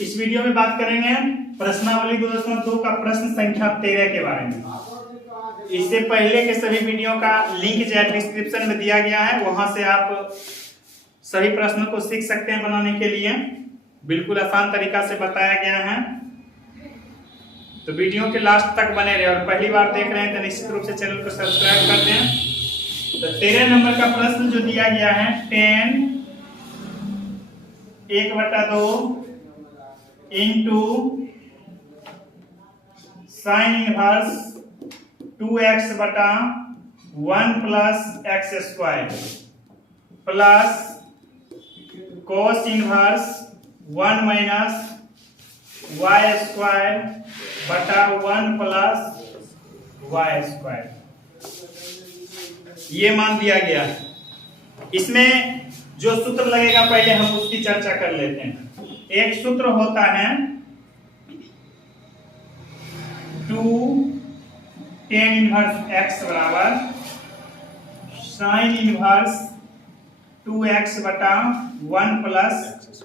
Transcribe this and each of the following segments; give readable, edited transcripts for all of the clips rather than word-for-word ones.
इस वीडियो में बात करेंगे प्रश्नावली 2.2 का प्रश्न संख्या 13 के बारे में। इससे पहले के सभी वीडियो का लिंक जो डिस्क्रिप्शन में दिया गया है, वहां से आप सभी प्रश्नों को सीख सकते हैं बनाने के लिए। बिल्कुल आसान तरीका से बताया गया है, तो वीडियो के लास्ट तक बने रहे। और पहली बार देख रहे हैं तो निश्चित रूप से चैनल को सब्सक्राइब कर दें। तो 13 नंबर का प्रश्न जो दिया गया है, 10 1/2 इंटू साइन इनवर्स 2x बटा 1 plus x square plus cos inverse 1 minus y square बटा 1 प्लस वाई स्क्वायर, ये मान दिया गया है। इसमें जो सूत्र लगेगा पहले हम उसकी चर्चा कर लेते हैं। एक सूत्र होता है 2 tan इनवर्स x बराबर साइन इनवर्स 2x बटा 1 प्लस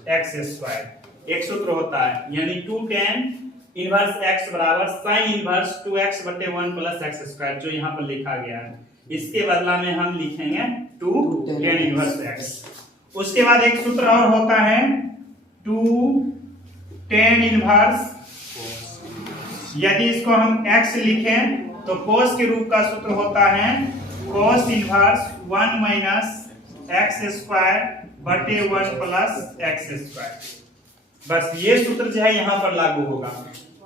एक्स स्क्वायर। एक सूत्र होता है, यानी 2 tan इनवर्स x बराबर साइन इनवर्स 2x बटे 1 प्लस एक्स स्क्वायर, जो यहाँ पर लिखा गया है। इसके बदला में हम लिखेंगे 2 tan इनवर्स x। उसके बाद एक सूत्र और होता है 2 tan इनवर्स, यदि इसको हम x लिखें तो cos के रूप का सूत्र होता है cos inverse 1 minus x square बटे 1 प्लस एक्स स्क्वायर। बस ये सूत्र जो है यहाँ पर लागू होगा।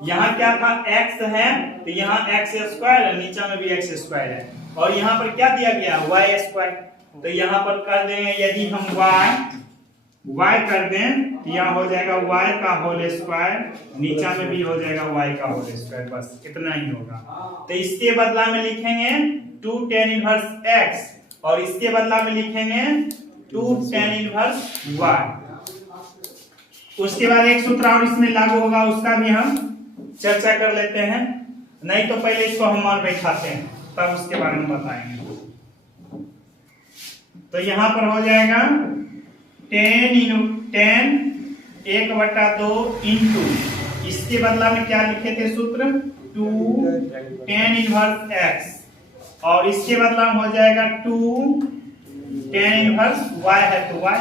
यहाँ क्या था, x है तो यहाँ एक्स स्क्वायर है, नीचे में भी एक्स स्क्वायर है, और यहाँ पर क्या दिया गया वाई स्क्वायर। तो यहाँ पर कर देंगे, यदि हम y कर दें तो यहाँ हो जाएगा y का होल स्क्वायर, नीचा में भी हो जाएगा y का होल स्क्वायर। बस इतना ही होगा। तो इसके बदला में लिखेंगे 2 tan इनवर्स x और इसके बदला में लिखेंगे 2 tan इनवर्स y। उसके बाद एक सूत्र और इसमें लागू होगा, उसका भी हम चर्चा कर लेते हैं। नहीं तो पहले इसको हम मान बैठाते हैं, तब उसके बारे में बताएंगे। तो यहाँ पर हो जाएगा 10 1/2 इंटू, इसके बदला में क्या लिखे थे सूत्र 2 tan इनवर्स x, और इसके बदला में हो जाएगा 2 tan इनवर्स y है तो y।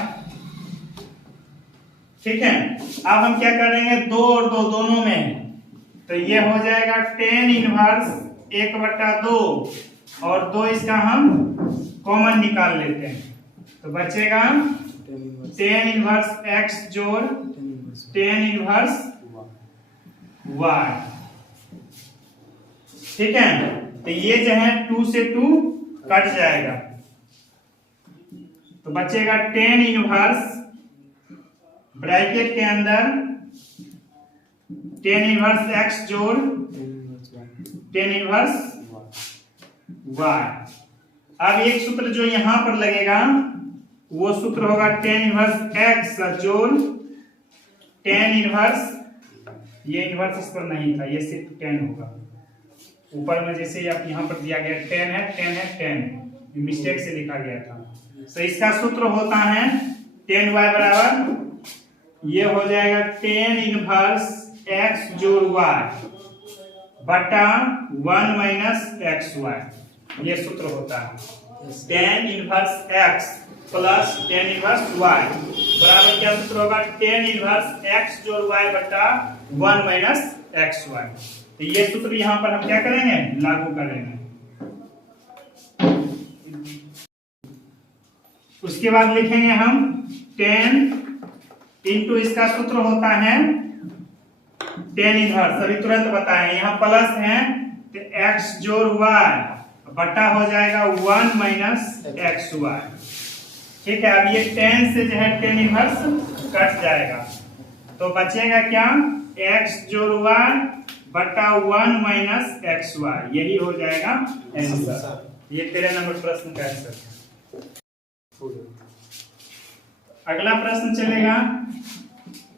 ठीक है, अब हम क्या करेंगे, 2 और 2 दोनों में, तो ये हो जाएगा tan इनवर्स 1/2 और 2 इसका हम कॉमन निकाल लेते हैं, तो बचेगा tan इनवर्स x जोड़ tan इनवर्स y। ठीक है, तो ये जो है 2 से 2 कट जाएगा, तो बचेगा tan इनवर्स ब्रैकेट के अंदर tan इनवर्स x जोड़ tan इनवर्स y। अब एक सूत्र जो यहां पर लगेगा वो सूत्र होगा tan इनवर्स x जोड़ tan इनवर्स, ये इनवर्स इस पर नहीं था, ये सिर्फ tan होगा। ऊपर में जैसे आप यहाँ पर दिया गया tan है, tan मिस्टेक से लिखा गया था। तो इसका सूत्र होता है tan y बराबर, ये हो जाएगा tan इनवर्स x जोड़ y बटा 1 माइनस एक्स वाई। ये सूत्र होता है tan inverse x plus tan inverse y बराबर क्या सूत्र होगा, tan इनवर्स x जोड़ y बटा 1 माइनस एक्स वाई। तो ये सूत्र यहाँ पर हम क्या करेंगे, लागू करेंगे। उसके बाद लिखेंगे हम 10 इंटू, इसका सूत्र होता है tan इनवर्स, अभी तुरंत बताएं, यहाँ प्लस है तो x जोड़ y बटा हो जाएगा 1 माइनस एक्स वाई। ठीक है, अब ये 10 से जो है tan इनवर्स कट जाएगा, तो बचेगा क्या, x जोड़ y बटा 1 माइनस एक्स वाई, यही हो जाएगा आंसर। ये 13 नंबर प्रश्न का आंसर। अगला प्रश्न चलेगा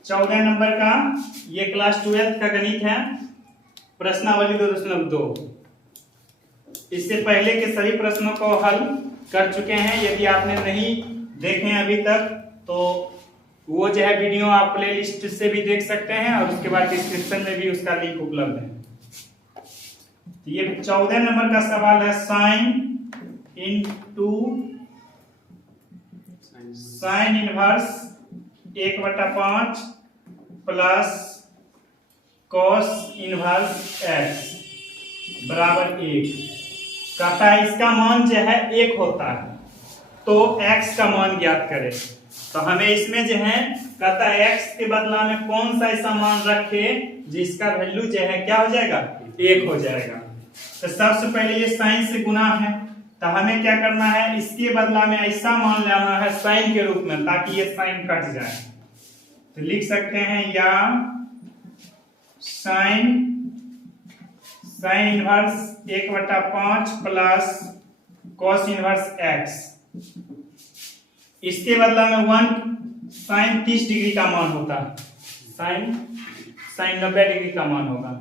14 नंबर का, ये क्लास 12 का गणित है, प्रश्नावली 2.2। इससे पहले के सभी प्रश्नों को हल कर चुके हैं। यदि आपने नहीं देखे अभी तक तो वो जो है वीडियो आप प्ले लिस्ट से भी देख सकते हैं और उसके बाद डिस्क्रिप्शन में भी उसका लिंक उपलब्ध है। तो ये 14 नंबर का सवाल है sine inverse 1/5 plus cos inverse x बराबर 1। कहता है इसका मान जो है 1 होता है तो x का मान ज्ञात करें। तो हमें इसमें जो है कहता है x के बदला में कौन सा ऐसा मान रखे जिसका वैल्यू जो है क्या हो जाएगा 1 हो जाएगा। तो सबसे पहले ये साइन से गुना है तो हमें क्या करना है इसके बदला में ऐसा मान लेना है साइन के रूप में ताकि ये साइन कट जाए। तो लिख सकते हैं या sine inverse 1/5 plus cos inverse x. इसके बदला में 1 साइन 30 डिग्री का मान होता है, साइन 90 डिग्री का मान होगा।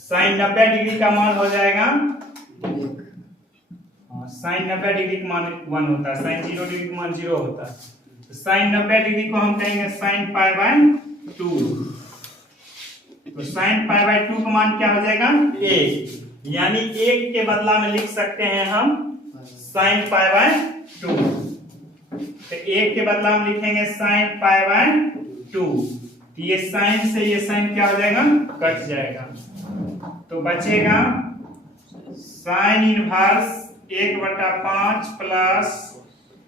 साइन 90 डिग्री का मान हो जाएगा साइन 90 डिग्री का मान 1 होता है, साइन 0 डिग्री का मान 0 होता है। तो साइन 90 डिग्री को हम कहेंगे साइन π/2। तो साइन π/2 का मान क्या हो जाएगा 1, यानी 1 के बदला में लिख सकते हैं हम साइन π/2। तो 1 के बदला में लिखेंगे साइन π/2। तो ये साइन से ये साइन क्या हो जाएगा कट जाएगा। तो बचेगा sine inverse 1/5 plus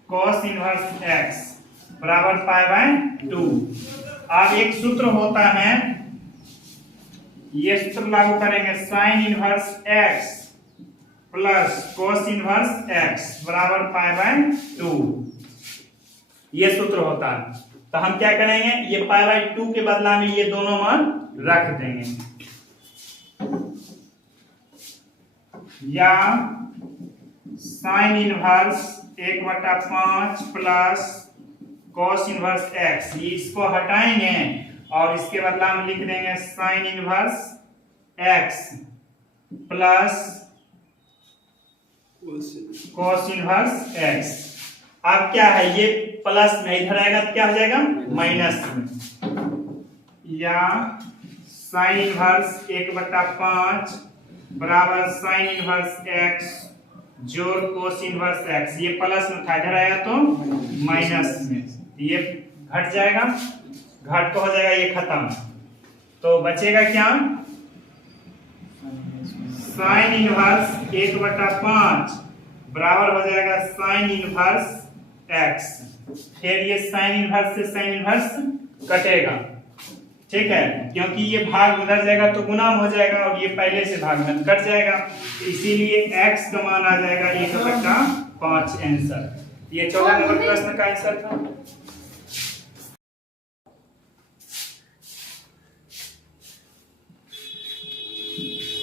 cos inverse x बराबर π/2। अब एक सूत्र होता है, ये सूत्र लागू करेंगे sine inverse x plus cos inverse x बराबर π/2। ये सूत्र होता है। तो हम क्या करेंगे ये π/2 के बदला में ये दोनों मान रख देंगे या sine inverse 1/5 plus cos inverse x, ये इसको हटाएंगे और इसके बदला में लिख देंगे sine inverse x plus cos inverse x. अब क्या है ये प्लस में इधर आएगा तो क्या हो जाएगा माइनस में, या साइन इनवर्स 1/5 बराबर साइन इनवर्स एक्स जोड़ कोस इनवर्स एक्स। ये प्लस में था, इधर आएगा तो माइनस में, ये घट जाएगा, घट हो जाएगा ये खत्म। तो बचेगा क्या साइन इनवर्स 1/5 बराबर हो जाएगा साइन इनवर्स एक्स। फिर ये साइन इनवर्स से साइन इनवर्स कटेगा, ठीक है, क्योंकि ये भाग उधर जाएगा तो गुना हो जाएगा और ये पहले से भाग में कट जाएगा, इसीलिए x का मान आ जाएगा 1/5 आंसर। ये 14 नंबर प्रश्न का आंसर था।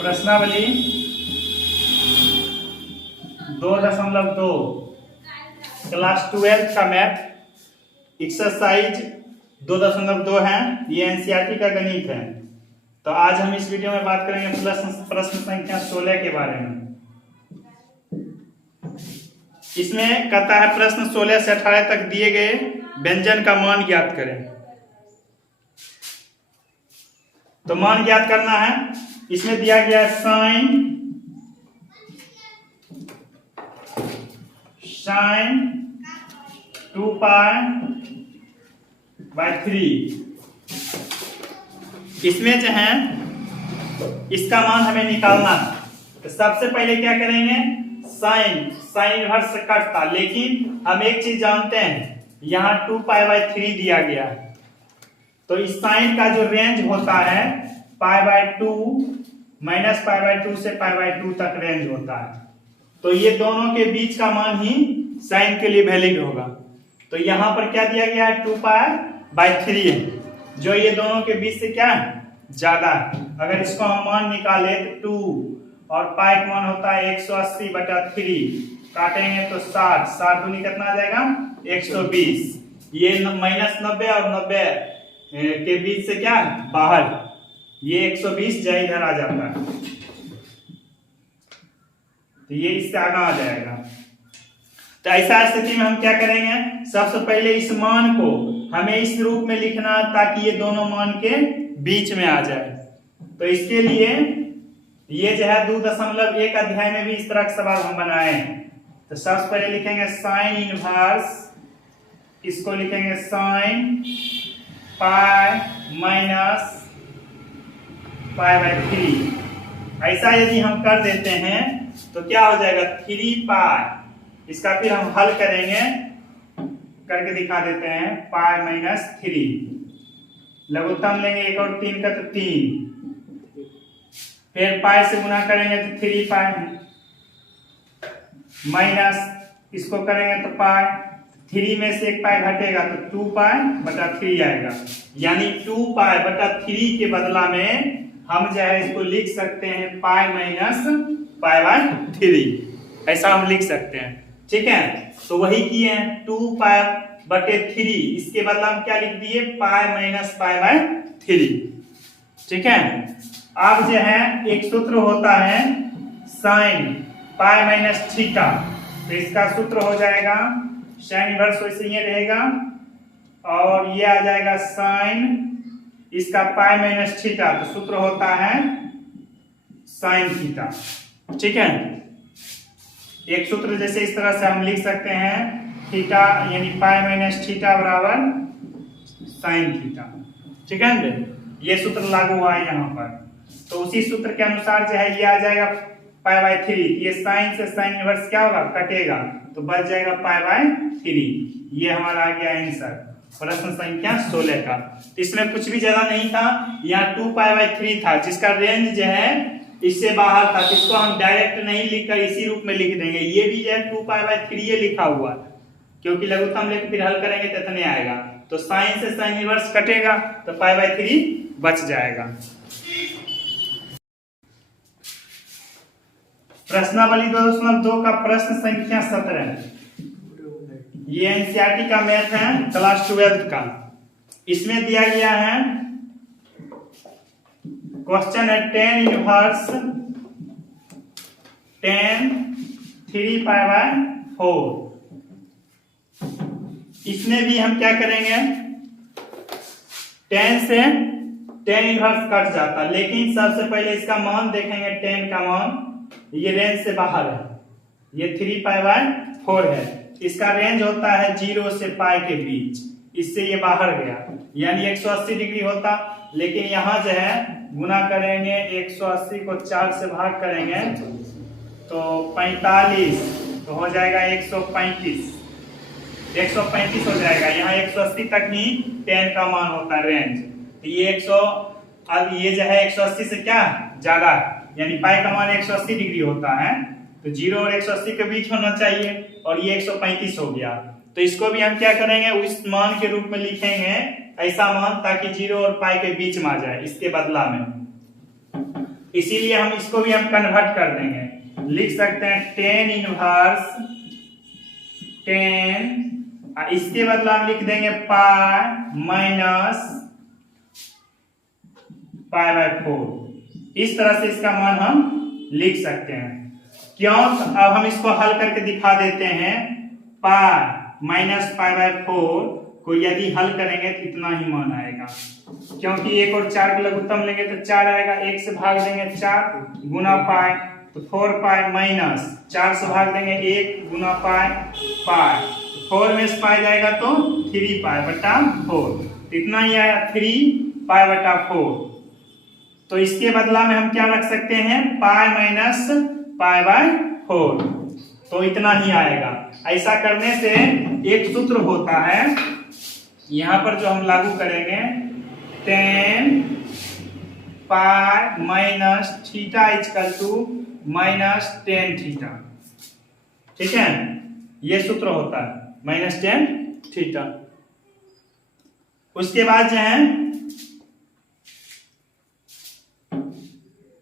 प्रश्नावली 2.2 क्लास 12 का मैथ एक्सरसाइज 2.2 है। ये एनसीईआरटी का गणित है। तो आज हम इस वीडियो में बात करेंगे प्रश्न संख्या 16 के बारे में। इसमें कहता है प्रश्न 16 से 18 तक दिए गए व्यंजन का मान ज्ञात करें। तो मान ज्ञात करना है। इसमें दिया गया है साइन 2π/3। इसमें जो है इसका मान हमें निकालना है। तो सबसे पहले क्या करेंगे साइन इनवर्स से कटता, लेकिन हम एक चीज जानते हैं यहाँ 2π/3 दिया गया है। तो इस साइन का जो रेंज होता है π/2 -π/2 से π/2 तक रेंज होता है। तो ये दोनों के बीच का मान ही साइन के लिए वैलिड होगा। तो यहाँ पर क्या दिया गया है 2π/3 है, जो ये दोनों के बीच से क्या है ज्यादा है। अगर इसको हम मान निकाले तो 2 और पाई का मान होता है 180/3, काटेंगे तो 60 दूनी कितना आ जाएगा 120। ये -90 और 90 के बीच से क्या बाहर, ये 120 जा इधर आ जाता है, तो ये इससे आगे आ जाएगा। तो ऐसा स्थिति में हम क्या करेंगे, सबसे पहले इस मान को हमें इस रूप में लिखना ताकि ये दोनों मान के बीच में आ जाए। तो इसके लिए ये जो है 2.1 अध्याय में भी इस तरह का सवाल हम बनाए हैं। तो सबसे पहले लिखेंगे साइन इनवर्स, इसको लिखेंगे sine pi minus pi by 3। ऐसा यदि हम कर देते हैं तो क्या हो जाएगा 3 पाई, इसका फिर हम हल करेंगे, करके दिखा देते हैं पाई माइनस 3। लघुत्तम लेंगे 1 और 3 का तो 3, फिर पाई से गुना करेंगे तो 3 पाई माइनस इसको करेंगे तो पाई, 3 में से 1 पाई घटेगा तो 2 पाई बटा 3 आएगा। यानी 2 पाई बटा 3 के बदला में हम जो है इसको लिख सकते हैं पाई माइनस पाई बाय 3, ऐसा हम लिख सकते हैं। ठीक है, तो वही किए हैं 2 पाई बटे 3, इसके बदला हम क्या लिख दिए पाई माइनस पाई बाय 3। ठीक है, अब जो है एक सूत्र होता है साइन पाई माइनस थीटा, तो इसका सूत्र हो जाएगा साइन इनवर्स वैसे ये रहेगा और ये आ जाएगा साइन इसका पाई माइनस थीटा, तो सूत्र होता है साइन थीटा। ठीक है, एक सूत्र जैसे इस तरह से हम लिख सकते हैं थीटा यानी पाई माइनस थीटा बराबर साइन थीटा। ठीक है, ये सूत्र लागू हुआ है यहाँ पर। तो उसी सूत्र के अनुसार जो है ये आ जाएगा पाई बाय 3, ये साइन से साइन इनवर्स क्या होगा कटेगा तो बच जाएगा पाई बाय 3। ये हमारा आ गया आंसर प्रश्न संख्या 16 का। तो इसमें कुछ भी ज्यादा नहीं था, यहाँ 2 पाई बाय 3 था जिसका रेंज जो है इससे बाहर था, इसको हम डायरेक्ट नहीं लिखकर इसी रूप में लिख देंगे। ये भी जो है 2 पाई बाय 3 ये लिखा हुआ, क्योंकि लघुत्तम लेकर फिर हल करेंगे तो इतने आएगा, तो साइन से साइन इनवर्स कटेगा तो पाई बाय 3 बच जाएगा। प्रश्नावली 2.2 का प्रश्न संख्या 17, ये एनसीईआरटी का मैथ है क्लास 12 का। इसमें दिया गया है क्वेश्चन है tan inverse tan 3 pi by 4। इसमें भी हम क्या करेंगे tan से tan इनवर्स कट जाता, लेकिन सबसे पहले इसका मान देखेंगे। tan का मान ये रेंज से बाहर है, ये 3 पाई बाय 4 है, इसका रेंज होता है 0 से पाई के बीच, इससे ये बाहर गया यानी 180 डिग्री होता, लेकिन यहाँ जो है गुना करेंगे 180 को 4 से भाग करेंगे तो 45, तो हो जाएगा 135 हो जाएगा। यहाँ 180 तक ही tan का मान होता है रेंज, तो ये 100 अब ये जो है 180 से क्या ज्यादा यानी पाई का मान 180 डिग्री होता है, तो 0 और 180 के बीच होना चाहिए और ये 135 हो गया। तो इसको भी हम क्या करेंगे उस मान के रूप में लिखेंगे, ऐसा मान ताकि 0 और पाई के बीच में आ जाए इसके बदला में। इसीलिए हम इसको भी हम कन्वर्ट कर देंगे, लिख सकते हैं tan इनवर्स tan, इसके बदला हम लिख देंगे पाई माइनस पाई बाय 4। इस तरह से इसका मान हम लिख सकते हैं। क्यों? अब हम इसको हल करके दिखा देते हैं। पाई माइनस पाई बाय 4 को यदि हल करेंगे तो इतना ही मान आएगा, क्योंकि 1 और 4 के लघुत्तम लेंगे तो 4 आएगा, 1 से भाग देंगे 4 गुना पाई तो 4 पाई माइनस 4 से भाग देंगे 1 गुना पाई पाई, 4 में से पाई जाएगा तो 3 पाई बटा 4, इतना ही आया 3 पाई बटा 4। तो इसके बदला में हम क्या रख सकते हैं पाई माइनस पाई बाय 4, तो इतना ही आएगा। ऐसा करने से एक सूत्र होता है यहाँ पर जो हम लागू करेंगे tan pi minus theta equal to minus tan theta. ठीक है, ये सूत्र होता है माइनस tan थीटा। उसके बाद जो है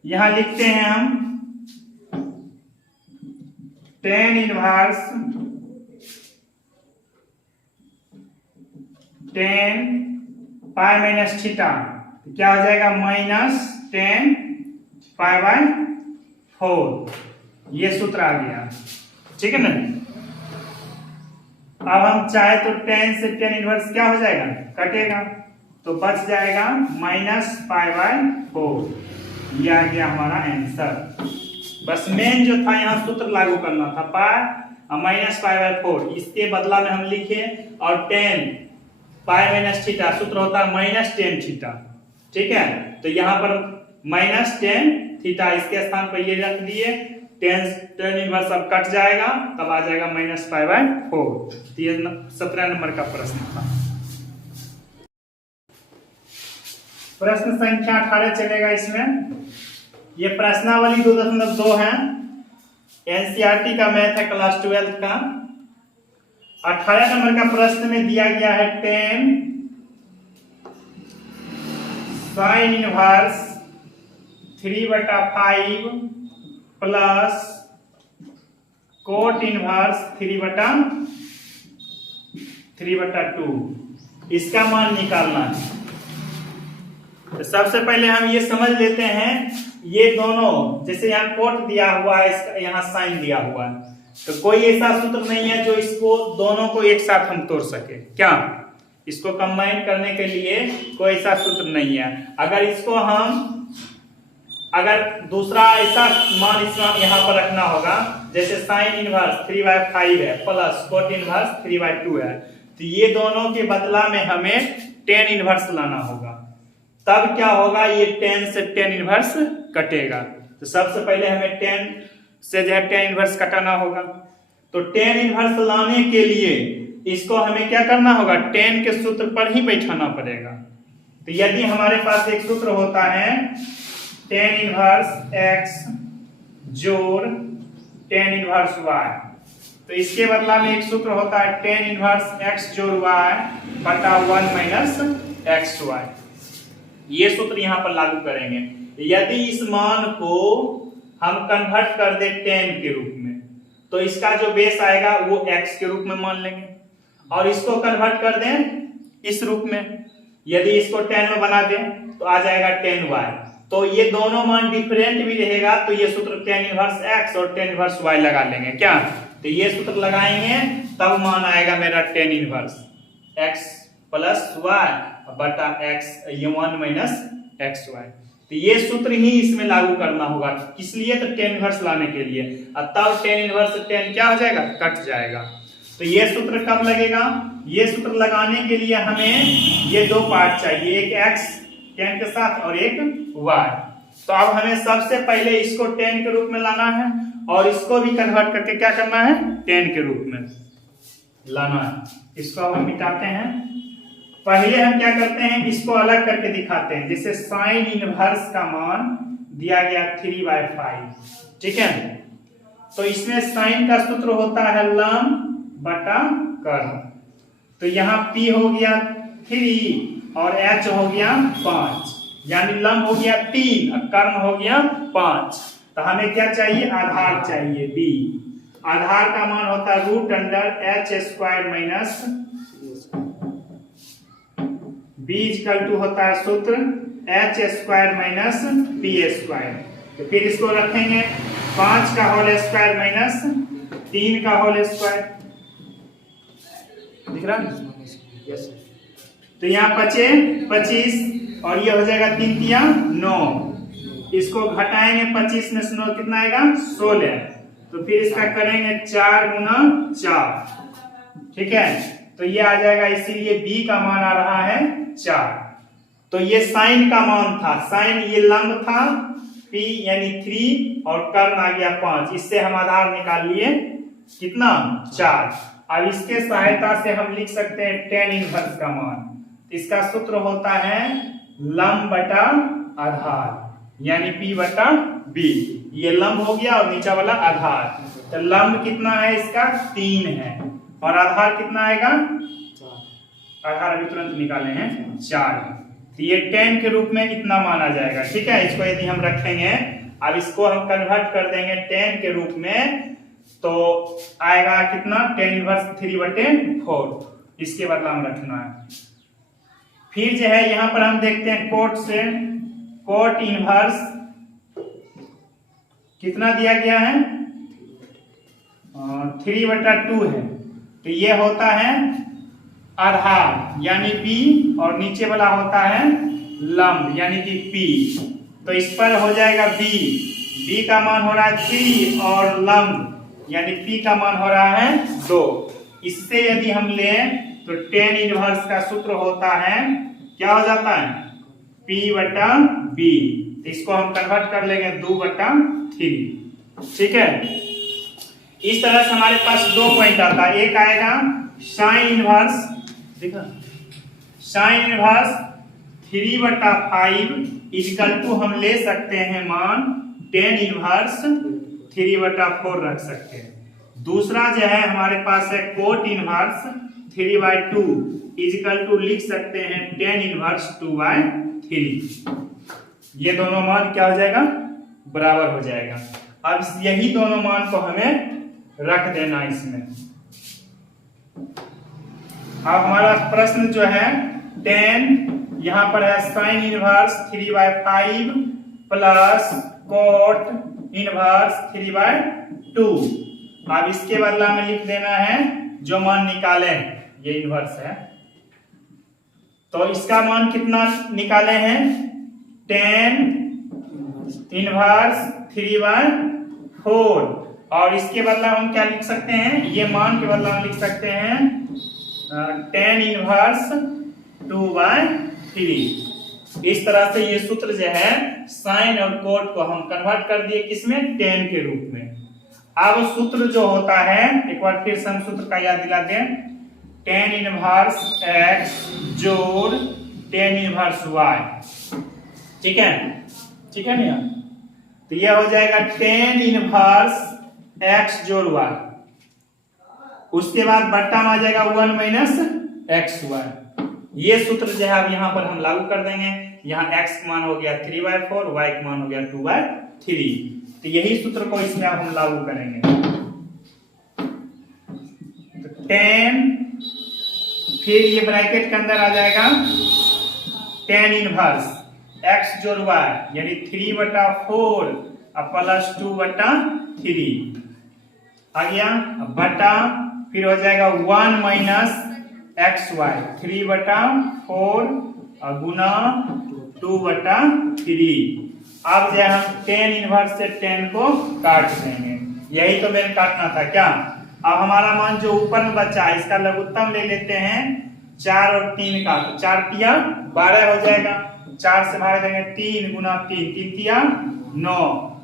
यहां लिखते हैं हम tan inverse tan pi minus theta, क्या हो जाएगा माइनस tan पाई बाय 4, ये सूत्र आ गया। ठीक है ना। अब हम चाहे तो टेन से टेन इनवर्स क्या हो जाएगा, कटेगा, तो बच जाएगा -π/4। ये आ गया हमारा आंसर। बस मेन जो था यहाँ सूत्र लागू करना था, -π/4, इसके बदला में हम लिखे, और टेन π-θ सूत्र होता है -tan θ, ठीक है। तो यहाँ पर -tan θ इसके स्थान पर ये रख दिए, टेन इनवर्स अब कट जाएगा, तब आ जाएगा -π/4। ये 17 नंबर का प्रश्न था। प्रश्न संख्या 18 चलेगा इसमें। ये प्रश्नावली 2.2 है, एनसीईआरटी का मैथ है क्लास 12 का। 18 नंबर का प्रश्न में दिया गया है 10 sin inverse 3/5 plus cot inverse 3/2, इसका मान निकालना है। तो सबसे पहले हम ये समझ लेते हैं, ये दोनों, जैसे यहाँ कोट दिया हुआ है, इसका यहाँ साइन दिया हुआ है, तो कोई ऐसा सूत्र नहीं है जो इसको दोनों को एक साथ हम तोड़ सके। क्या इसको कंबाइन करने के लिए कोई ऐसा सूत्र नहीं है। अगर दूसरा ऐसा मान इसमें यहाँ पर रखना होगा, जैसे साइन इनवर्स 3/5 है प्लस कोट इनवर्स 3/2 है, तो ये दोनों के बदला में हमें टेन इनवर्स लाना होगा। तब क्या होगा, ये टेन से टेन इनवर्स कटेगा। तो सबसे पहले हमें टेन से जो है टेन इनवर्स कटाना होगा। तो टेन इनवर्स लाने के लिए इसको हमें क्या करना होगा, टेन के सूत्र पर ही बैठाना पड़ेगा। तो यदि हमारे पास एक सूत्र होता है टेन इनवर्स x जोड़ टेन इनवर्स y, तो इसके बदला में एक सूत्र होता है टेन इनवर्स x जोड़ y बटा 1 माइनस xy। ये सूत्र यहाँ पर लागू करेंगे। यदि इस मान को हम कन्वर्ट कर दे टेन के रूप में, तो इसका जो बेस आएगा वो x के रूप में मान लेंगे, और इसको कन्वर्ट कर दें इस रूप में, यदि इसको 10 में बना दें तो आ जाएगा 10y। तो ये दोनों मान डिफरेंट भी रहेगा, तो ये सूत्र टेन इनवर्स x और टेन इनवर्स y लगा लेंगे। क्या, तो ये सूत्र लगाएंगे तब मान आएगा मेरा tan inverse x plus y बटा x, ये 1 माइनस xy। तो ये सूत्र ही इसमें लागू करना होगा, किस लिए, तो टेन इनवर्स लाने के लिए। और तब टेन इनवर्स टेन क्या हो जाएगा, कट जाएगा। तो ये सूत्र कब लगेगा, ये सूत्र लगाने के लिए हमें ये दो पार्ट चाहिए, एक x टेन के साथ और एक y। तो अब हमें सबसे पहले इसको टेन के रूप में लाना है, और इसको भी कन्वर्ट करके क्या करना है, टेन के रूप में लाना है। इसको हम मिटाते हैं। पहले हम क्या करते हैं, इसको अलग करके दिखाते हैं। जैसे साइन इनवर्स का मान दिया गया 3/5, ठीक है। तो इसमें साइन का सूत्र होता है लंब बटा कर्ण। तो यहाँ P हो गया 3 और H हो गया 5, यानी लंब हो गया 3 और कर्ण हो गया 5। तो हमें क्या चाहिए, आधार चाहिए B। आधार का मान होता है √h² माइनस B = होता है सूत्र h² माइनस p²। तो फिर इसको रखेंगे 5 का होल स्क्वायर माइनस 3 का होल स्क्वायर, दिख रहा है। तो यहाँ बचे 25 और ये हो जाएगा 3 तिया 9। इसको घटाएंगे 25 में से 9 कितना आएगा, 16। तो फिर इसका करेंगे 4 गुना 4, ठीक है। तो ये आ जाएगा, इसीलिए B का मान आ रहा है 4। तो ये साइन का मान था, साइन ये लंब था P यानी 3 और कर्ण आ गया 5। इससे हम आधार निकाल लिए कितना, 4। अब इसके सहायता से हम लिख सकते हैं टेन इनवर्स का मान। इसका सूत्र होता है लंब बटा आधार, यानी P/B। ये लंब हो गया और नीचा वाला आधार। तो लंब कितना है इसका, 3 है, और आधार कितना आएगा, 4। आधार अभी तुरंत निकाले हैं 4। तो ये 10 के रूप में इतना माना जाएगा, ठीक है। इसको यदि हम रखेंगे, अब इसको हम कन्वर्ट कर देंगे 10 के रूप में, तो आएगा कितना, टेन इनवर्स 3/4। इसके बदला हम रखना है। फिर जो है यहाँ पर हम देखते हैं कोट से, कोट इनवर्स कितना दिया गया है, 3/2 है। तो ये होता है आधार यानी P, और नीचे वाला होता है लंब यानी कि P। तो इस पर हो जाएगा B का मान हो रहा है 3 और लंब यानी P का मान हो रहा है 2। इससे यदि हम लें तो tan इनवर्स का सूत्र होता है, क्या हो जाता है, P/B। तो इसको हम कन्वर्ट कर लेंगे 2/3। ठीक है, इस तरह से हमारे पास 2 पॉइंट आता है। एक आएगा साइन इनवर्स, देखा, साइन इनवर्स 3/5 इक्वल टू हम ले सकते हैं मान tan इनवर्स 3/4 रख सकते हैं। दूसरा जो है हमारे पास है कोट इनवर्स 3/2 इक्वल टू लिख सकते हैं tan इनवर्स 2/3। ये दोनों मान क्या हो जाएगा, बराबर हो जाएगा। अब यही दोनों मान को हमें रख देना इसमें। अब हमारा प्रश्न जो है tan, यहां पर है sine inverse 3/5 plus cot inverse 3/2। अब इसके बदला में लिख देना है जो मान निकाले, ये इनवर्स है, तो इसका मान कितना निकाले हैं, tan इनवर्स 3/4, और इसके बदला हम क्या लिख सकते हैं, ये मान के बदला हम लिख सकते हैं tan इनवर्स 2/3। इस तरह से ये सूत्र जो है साइन और कोट को हम कन्वर्ट कर दिए किसमें, tan के रूप में। अब सूत्र जो होता है, एक बार फिर से हम सूत्र का याद दिलाते हैं, tan इनवर्स x जोड़ tan इनवर्स y। ठीक है, ठीक है ना। तो यह हो जाएगा tan इनवर्स x जोड़ y, उसके बाद बट्टा में आ जाएगा 1 माइनस xy। ये सूत्र जो है अब यहां पर हम लागू कर देंगे। यहाँ x का मान हो गया 3/4, y का मान हो गया 2/3। तो यही सूत्र को इसमें अब हम लागू करेंगे। तो tan, फिर ये ब्रैकेट के अंदर आ जाएगा tan इनवर्स x जोड़ y यानी 3/4 प्लस 2/3 आ गया, बटा फिर हो जाएगा 1 माइनस xy 3/4 गुना 2/3। अब जो हम tan इनवर्स से tan को काट देंगे, यही तो मेरे काटना था क्या। अब हमारा मान जो ऊपर में बचा है इसका लघुत्तम ले लेते हैं 4 और 3 का, तो 4 तिया 12 हो जाएगा। 4 से भाग देंगे 3 गुना 3, 3 तिया 9,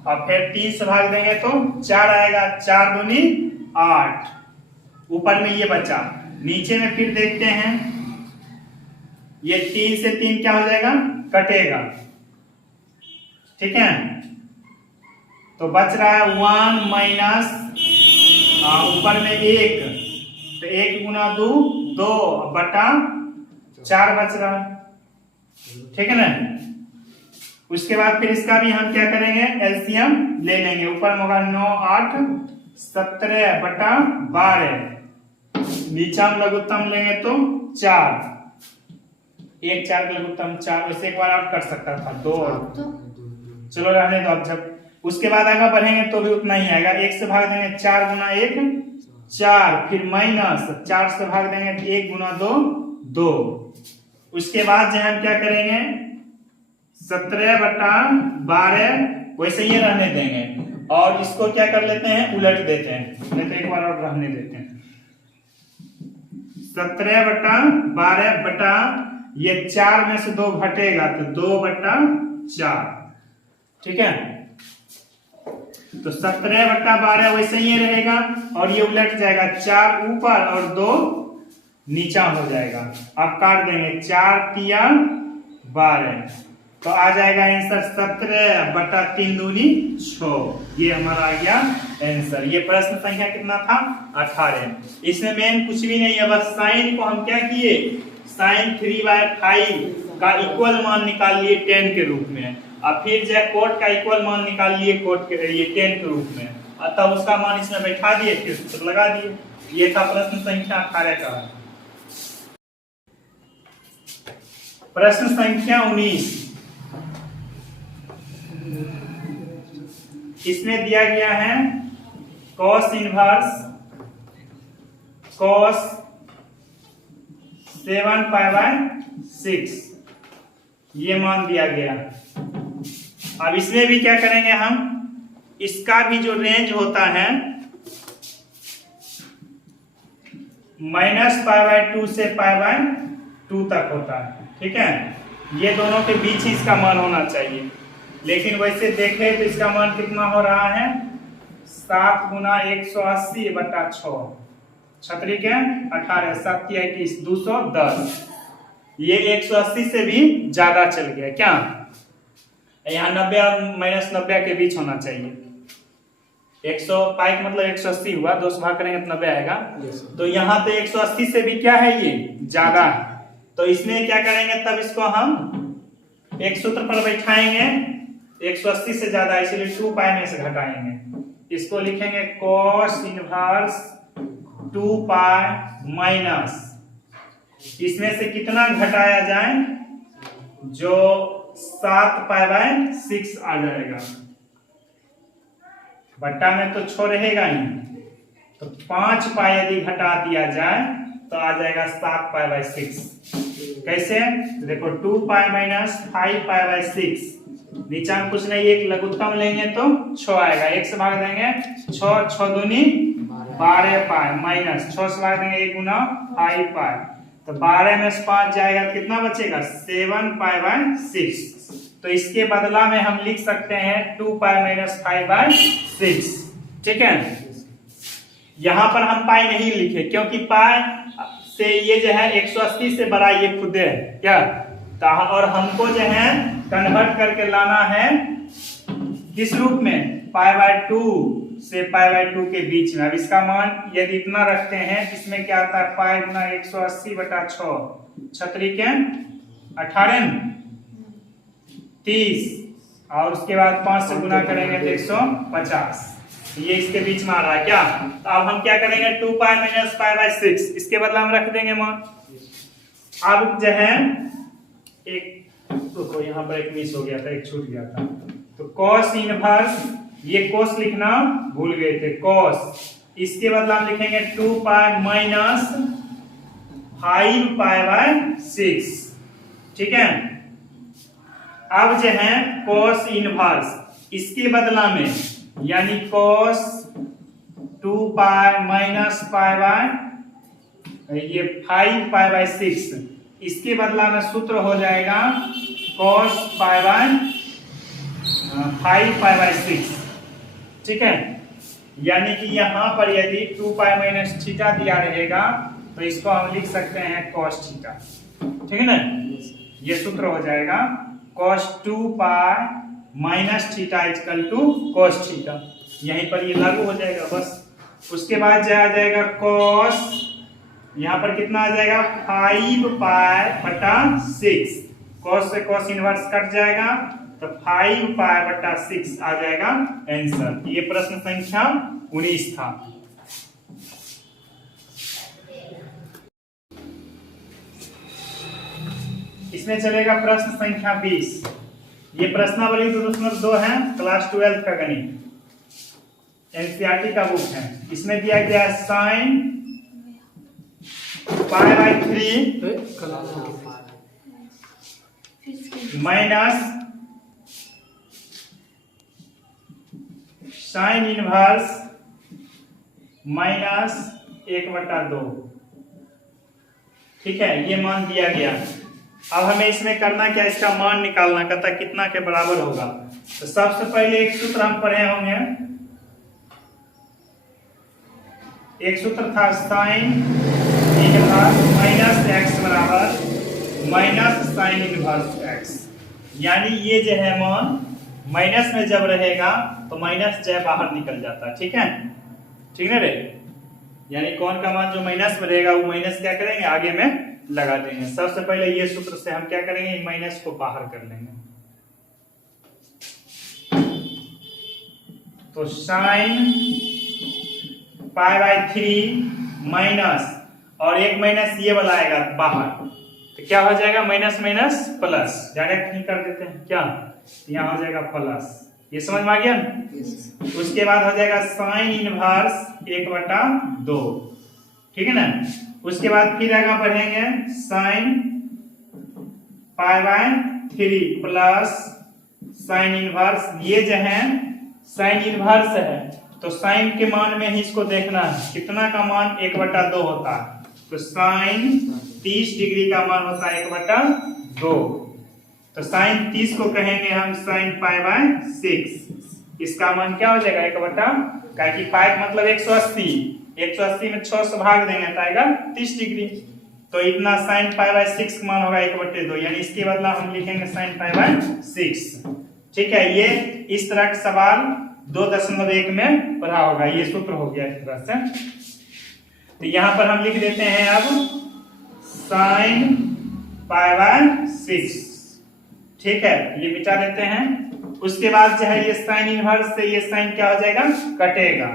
और फिर 3 से भाग देंगे तो 4 आएगा, 4 दूनी 8। ऊपर में ये बचा, नीचे में फिर देखते हैं, ये 3 से 3 क्या हो जाएगा, कटेगा। ठीक है, तो बच रहा है 1 माइनस ऊपर में 1, तो 1 गुना 2 2 बटा 4 बच रहा है। ठीक है ना। उसके बाद फिर इसका भी हम क्या करेंगे, एलसीएम ले लेंगे। ऊपर में होगा 9 8 17 बटा 12, नीचे हम लघुत्तम लेंगे तो 4, 1 4 का लघुत्तम 4। वैसे एक बार और कर सकता था 2 और चलो रहने दो। अब जब उसके बाद आगे बढ़ेंगे तो भी उतना ही आएगा। 1 से भाग देंगे 4 गुना 1 4, फिर माइनस 4 से भाग देंगे 1 गुना 2 2। उसके बाद जो हम क्या करेंगे 17 बटा 12 वैसे ही रहने देंगे, और इसको क्या कर लेते हैं, उलट देते हैं, नहीं तो एक बार और रहने देते हैं। 17 बटा 12 बटा ये 4 में से 2 घटेगा तो 2 बटा 4। ठीक है, तो 17 बटा 12 वैसे ही रहेगा, और ये उलट जाएगा, 4 ऊपर और 2 नीचा हो जाएगा। अब काट देंगे 4 तिया 12, तो आ जाएगा आंसर 17 बटा 3 दूनी 6। ये हमारा आ गया आंसर। ये प्रश्न संख्या कितना था, 18। इसमें मेन कुछ भी नहीं है, बस साइन को हम क्या किए, साइन 3/5 का इक्वल मान निकाल लिए 10 के रूप में, और फिर जो कोट का इक्वल मान निकाल लिए कोट के ये 10 के रूप में, तब उसका मान इसमें बैठा दिए, फिर सूत्र लगा दिए। ये था प्रश्न संख्या 18 का। प्रश्न संख्या 19, इसमें दिया गया है cos इनवर्स cos 7π/6 ये मान दिया गया। अब इसमें भी क्या करेंगे हम, इसका भी जो रेंज होता है -π/2 से π/2 तक होता है, ठीक है। ये दोनों के बीच ही इसका मान होना चाहिए, लेकिन वैसे देखें तो इसका मान कितना हो रहा है 7 गुना 180/6 छतरी के 18 7 की 21 210। ये 180 से भी ज्यादा चल गया क्या, यहाँ 90 और -90 के बीच होना चाहिए। 100 पाई मतलब 180 हुआ, 2 से भाग करेंगे तो 90 आएगा। तो यहाँ तो 180 से भी क्या है ये ज्यादा है, तो इसमें क्या करेंगे तब इसको हम एक सूत्र पर बैठाएंगे 180 से ज्यादा, इसलिए 2 पाई में से घटाएंगे, इसको लिखेंगे cos इनवर्स 2 पाई माइनस, इसमें से कितना घटाया जाए, जो 7π/6 आ जाएगा, बट्टा में तो छो रहेगा ही, तो 5 पाई यदि घटा दिया जाए तो आ जाएगा 7π/6। कैसे, देखो 2 पाई माइनस 5π/6, नीचा में कुछ नहीं, एक लघुत्तम लेंगे तो 6 आएगा, 1 से भाग देंगे 6 6 दूनी 12 पाई माइनस 6 से भाग देंगे 1 गुना 5 पाई, तो 12 में से 5 जाएगा तो कितना बचेगा 7π/6। तो इसके बदला में हम लिख सकते हैं 2 पाई - 5/6, ठीक है। यहां पर हम पाई नहीं लिखे क्योंकि पाई से ये जो है 180 से बड़ा ये खुद है क्या, और हमको जो है कन्वर्ट करके लाना है किस रूप में, π/2 से π/2 के बीच में। अब इसका मान यदि इतना रखते हैं, इसमें क्या आता है पाई गुना 180/6 छतरी के 18 30, और उसके बाद 5 से गुना करेंगे तो 150, ये इसके बीच में आ रहा है क्या। तो अब हम क्या करेंगे 2 पाई - 5/6, इसके बदला हम रख देंगे मान। अब जो है एक तो यहाँ पर एक मिस हो गया था, एक छूट गया था, तो cos इनवर्स, ये cos लिखना भूल गए थे, cos, इसके बदला हम लिखेंगे 2 पाई माइनस 5π/6, ठीक है। अब जो है cos इनवर्स, इसके बदला में यानी cos 2 पाई माइनस ये 5π/6, इसके बदला में सूत्र हो जाएगा cos 5π/6, ठीक है। यानी कि यहां पर यदि 2 पाई माइनस थीटा दिया रहेगा तो इसको हम लिख सकते हैं cos थीटा, ठीक है ना। ये सूत्र हो जाएगा cos 2 pi minus theta equal to cos theta, यहीं पर ये लागू हो जाएगा बस। उसके बाद आ जाएगा cos, यहाँ पर कितना आ जाएगा 5π/6, cos से cos इनवर्स कट जाएगा तो 5π/6 आ जाएगा आंसर। ये प्रश्न संख्या 19 था। इसमें चलेगा प्रश्न संख्या 20। ये प्रश्नावली 2 है, क्लास 12 का गणित, एनसीईआरटी का बुक है। इसमें दिया गया है sin π/3 minus sin inverse minus 1/2, ठीक है। ये मान दिया गया। अब हमें इसमें करना क्या, इसका मान निकालना, कहता कितना के बराबर होगा। तो सबसे पहले एक सूत्र हम पढ़े होंगे, एक सूत्र था sin इनवर्स माइनस x बराबर माइनस sin इनवर्स x, यानी ये जो है मान माइनस में जब रहेगा तो माइनस जो है बाहर निकल जाता है, ठीक है, ठीक है रे। यानी कौन का मान जो माइनस में रहेगा वो माइनस क्या करेंगे आगे में लगा देंगे। सबसे पहले ये सूत्र से हम क्या करेंगे, माइनस को बाहर कर लेंगे। तो sin π/3 माइनस, और एक माइनस ये वाला आएगा बाहर, तो क्या हो जाएगा माइनस माइनस प्लस, डायरेक्ट ही कर देते हैं क्या, यहाँ हो जाएगा प्लस। ये समझ में आ गया ना। उसके बाद हो जाएगा sin इनवर्स 1/2, ठीक है ना। उसके बाद फिर आगे बढ़ेंगे sine pi by 3 plus sine inverse, ये जो है साइन इनवर्स है तो साइन के मान में ही इसको देखना है, कितना का मान 1/2 होता है, तो साइन 30 डिग्री का मान होता है 1/2, तो साइन 30 को कहेंगे हम साइन पाई बाय 6, इसका मान क्या हो जाएगा 1/, क्या कि पाई मतलब 180, 180 में 6 से भाग देंगे तो आएगा 30 डिग्री, तो इतना साइन पाई बाय 6 का मान होगा 1/2, यानी इसके बदला हम लिखेंगे साइन पाई बाय 6। ठीक है, ये इस तरह का सवाल 2.1 में पढ़ा होगा, ये सूत्र हो गया इस तरह से। तो यहां पर हम लिख देते हैं अब साइन पाई बाय 6, ठीक है, ये मिटा देते हैं। उसके बाद जो है ये साइन इनवर्स से ये साइन क्या हो जाएगा, कटेगा,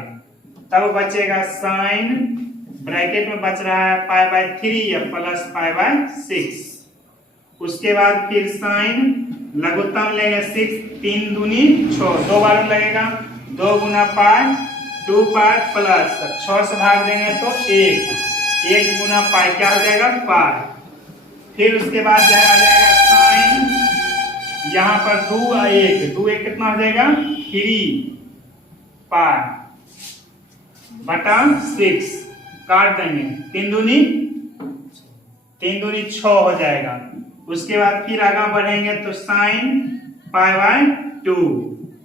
तब बचेगा साइन, ब्रैकेट में बच रहा है पाई बाय 3 या प्लस पाई बाय 6। उसके बाद फिर साइन लघुत्तम लेंगे 6, 3 दूनी 6, 2 बार में लगेगा, 2 गुना पाई 2 पाई प्लस 6 से भाग देंगे तो 1 गुना पाई क्या हो जाएगा पाई। फिर उसके बाद आ जाएगा साइन, यहाँ पर 2 1 कितना हो जाएगा 3 पाई बटा 6, काट देंगे, 3 दूनी 6 हो जाएगा। उसके बाद फिर आगे बढ़ेंगे तो साइन पाई बाय 2,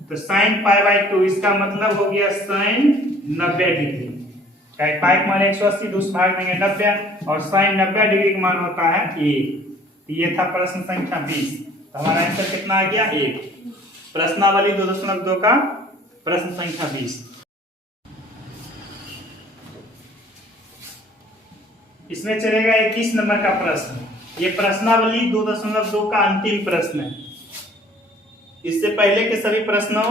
तो साइन पाई बाय 2 इसका मतलब हो गया साइन 90 डिग्री, पाई का मान 180, 2 से भाग देंगे 90 और साइन 90 डिग्री का मान होता है 1। ये था प्रश्न संख्या 20, तो हमारा आंसर कितना आ गया 1। प्रश्नावली 2.2 का प्रश्न संख्या 20। इसमें चलेगा 21 नंबर का प्रश्न, ये प्रश्नावली 2.2 का अंतिम प्रश्न है। इससे पहले के सभी प्रश्नों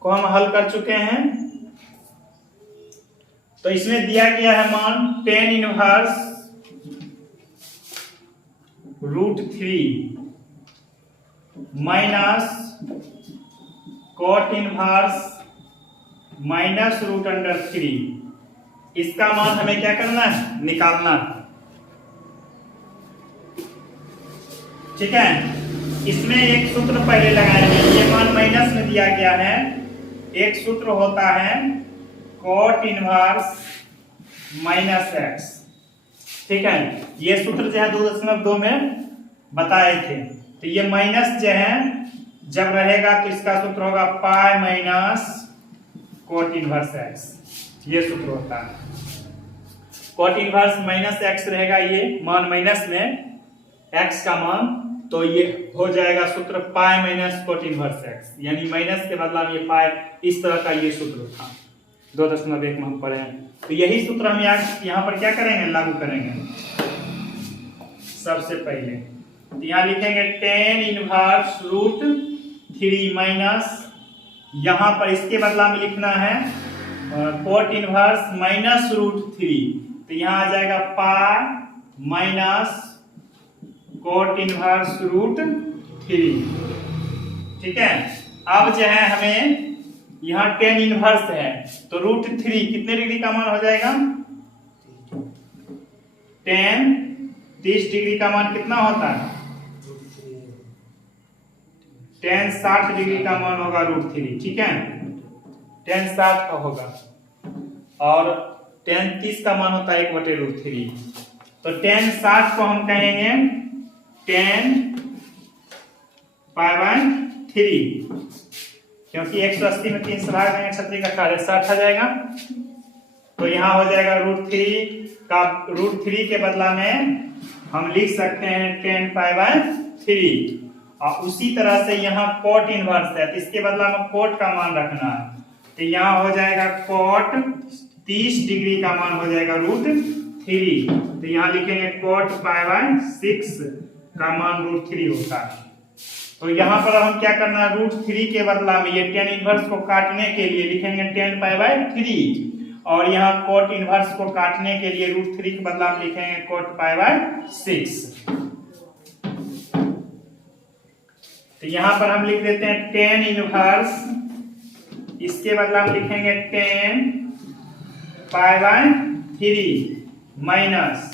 को हम हल कर चुके हैं। तो इसमें दिया गया है मान tan inverse √3 minus cot inverse minus √3, इसका मान हमें क्या करना है, निकालना है। ठीक है, इसमें एक सूत्र पहले लगाएंगे, ये मान माइनस में दिया गया है, एक सूत्र होता है cot इनवर्स माइनस x, ठीक है, ये सूत्र जो है 2.2 में बताए थे। तो ये माइनस जो है जब रहेगा तो इसका सूत्र होगा pi minus cot inverse x, ये सूत्र होता है। cot इनवर्स माइनस x रहेगा, ये मान माइनस में x का मान, तो ये हो जाएगा सूत्र pi minus cot inverse x, यानी माइनस के बदला में ये पाई, इस तरह का ये सूत्र था 2.1 में हम पढ़े हैं। तो यही सूत्र हम यहाँ पर क्या करेंगे, लागू करेंगे। सबसे पहले तो यहाँ लिखेंगे tan इनवर्स √3 माइनस, यहाँ पर इसके बदला में लिखना है cot इनवर्स माइनस √3, तो यहाँ आ जाएगा पाई माइनस cot इनवर्स √3, ठीक है। अब जो है हमें यहाँ tan इनवर्स है तो √3 कितने डिग्री का मान हो जाएगा, tan 30 डिग्री का मान कितना होता है, tan 60 डिग्री का मान होगा √3, ठीक है, tan 60 का होगा, और tan 30 का मान होता है 1/√3, तो tan 60 को हम कहेंगे tan पाई बाय 3, क्योंकि 180 में 3 से भाग देंगे 36 का 60 आ जाएगा, तो यहाँ हो जाएगा √3 के बदला में हम लिख सकते हैं tan पाई बाय 3, और उसी तरह से यहाँ cot इनवर्स है तो इसके बदला में cot का मान रखना है, तो यहाँ हो जाएगा cot 30 डिग्री का मान हो जाएगा √3, तो यहाँ लिखेंगे cot पाई बाय 6 का मान √3 होता है। तो यहाँ पर हम क्या करना है, √3 के बदला में ये tan इनवर्स को काटने के लिए लिखेंगे tan पाई बाय 3, और यहाँ cot इनवर्स को काटने के लिए √3 के बदला में लिखेंगे cot पाई बाय 6। तो यहाँ पर हम लिख देते हैं tan इनवर्स, इसके बदला में लिखेंगे tan पाई बाय 3, माइनस,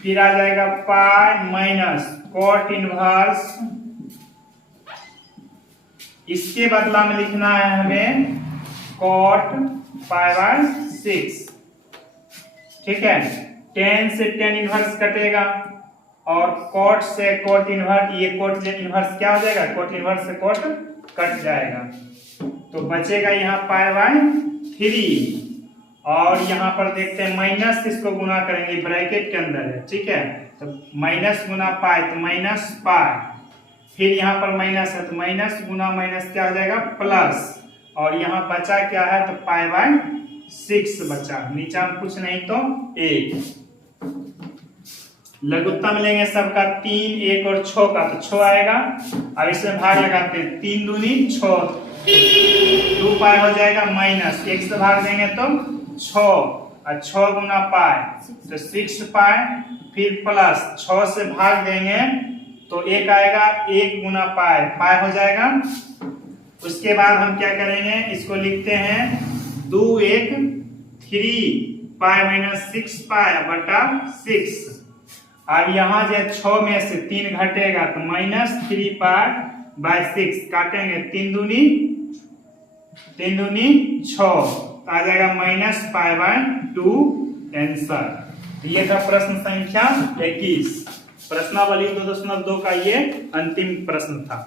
फिर आ जाएगा पाई माइनस कॉट इनवर्स, इसके बदला में लिखना है हमें कॉट पाई बाय 6। ठीक है, टेन से टेन इनवर्स कटेगा और कॉट से कॉट इनवर्स, ये कॉट इनवर्स क्या हो जाएगा, कॉट इनवर्स से कॉट कट जाएगा, तो बचेगा यहाँ पाई बाय 3। और यहाँ पर देखते हैं माइनस, इसको गुना करेंगे, ब्रैकेट के अंदर है। ठीक है, तो माइनस गुना पाई तो माइनस पाई, फिर यहाँ पर माइनस है तो माइनस गुना माइनस क्या हो जाएगा प्लस, और यहाँ बचा क्या है तो पाई बाय 6 बचा, नीचा में कुछ नहीं तो 1। लघुत्तम लेंगे सबका 3, 1 और 6 का, तो 6 आएगा। अब इसमें भाग लगाते हैं, 3 दूनी 6, 2 पाई हो जाएगा माइनस, 1 से भाग देंगे तो 6, और 6 गुना पाई तो 6 पाई, फिर प्लस 6 से भाग देंगे तो 1 आएगा, 1 गुना पाई, पाई हो जाएगा। उसके बाद हम क्या करेंगे, इसको लिखते हैं 2 1 3 पाई माइनस 6 पाई बटा 6। अब यहाँ जो 6 में से 3 घटेगा तो माइनस 3 पाई बाय 6, काटेंगे 3 दूनी 6, आ जाएगा माइनस पाई बाय 2 आंसर। ये था प्रश्न संख्या 21। प्रश्नावली 2.2 का ये अंतिम प्रश्न था।